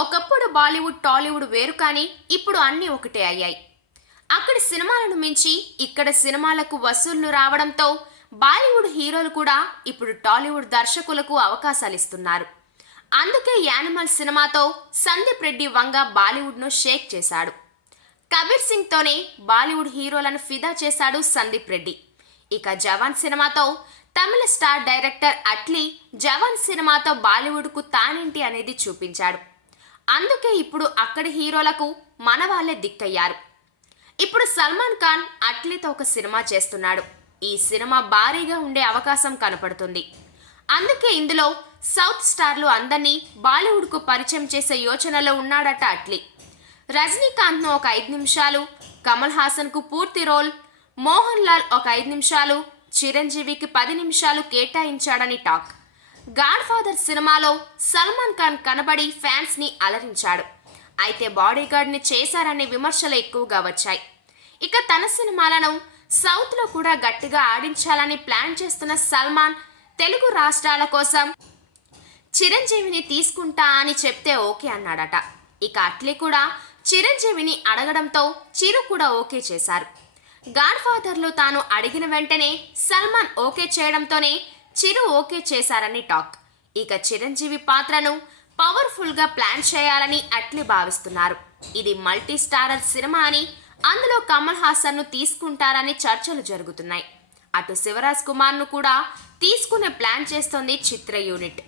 ఒకప్పుడు బాలీవుడ్ టాలీవుడ్ వేరు కానీ ఇప్పుడు అన్నీ ఒకటే అయ్యాయి. అక్కడి సినిమాలను మించి ఇక్కడ సినిమాలకు వసూళ్ళు రావడంతో బాలీవుడ్ హీరోలు కూడా ఇప్పుడు టాలీవుడ్ దర్శకులకు అవకాశాలు ఇస్తున్నారు. అందుకే యానిమల్ సినిమాతో సందీప్ రెడ్డి వంగ బాలీవుడ్ను షేక్ చేశాడు. కబీర్ సింగ్తోనే బాలీవుడ్ హీరోలను ఫిదా చేశాడు సందీప్ రెడ్డి. ఇక జవాన్ సినిమాతో తమిళ స్టార్ డైరెక్టర్ అట్లీ జవాన్ సినిమాతో బాలీవుడ్కు తానేంటి అనేది చూపించాడు. అందుకే ఇప్పుడు అక్కడి హీరోలకు మన వాళ్ళే దిక్కయ్యారు ఇప్పుడు సల్మాన్ ఖాన్ అట్లీతో ఒక సినిమా చేస్తున్నాడు. ఈ సినిమా భారీగా ఉండే అవకాశం కనపడుతుంది. అందుకే ఇందులో సౌత్ స్టార్లు అందరినీ బాలీవుడ్కు పరిచయం చేసే యోచనలో ఉన్నాడట అట్లీ. రజనీకాంత్ను ఒక ఐదు నిమిషాలు కమల్ హాసన్కు పూర్తి రోల్ మోహన్ లాల్ ఒక ఐదు నిమిషాలు చిరంజీవికి పది నిమిషాలు కేటాయించాడని టాక్. గాడ్ ఫాదర్ సినిమాలో సల్మాన్ ఖాన్ కనబడి ఫ్యాన్స్ని అలరించాడు. అయితే బాడీగార్డ్ని చేశారనే విమర్శలు ఎక్కువగా వచ్చాయి. ఇక తన సినిమాలను సౌత్లో కూడా గట్టిగా ఆడించాలని ప్లాన్ చేస్తున్న సల్మాన్ తెలుగు రాష్ట్రాల కోసం చిరంజీవిని తీసుకుంటా అని చెప్తే ఓకే అన్నాడట. ఇక అట్లీ కూడా చిరంజీవిని అడగడంతో చిరు కూడా ఓకే చేశారు. గాడ్ ఫాదర్లో తాను అడిగిన వెంటనే సల్మాన్ ఓకే చేయడంతోనే చిరు ఓకే చేశారని టాక్. ఇక చిరంజీవి పాత్రను పవర్ఫుల్గా ప్లాన్ చేయాలని అట్లీ భావిస్తున్నారు. ఇది మల్టీ స్టారర్ సినిమా అని అందులో కమల్ హాసన్ను తీసుకుంటారని చర్చలు జరుగుతున్నాయి. అటు శివరాజ్ కుమార్ను కూడా తీసుకునే ప్లాన్ చేస్తోంది చిత్ర యూనిట్.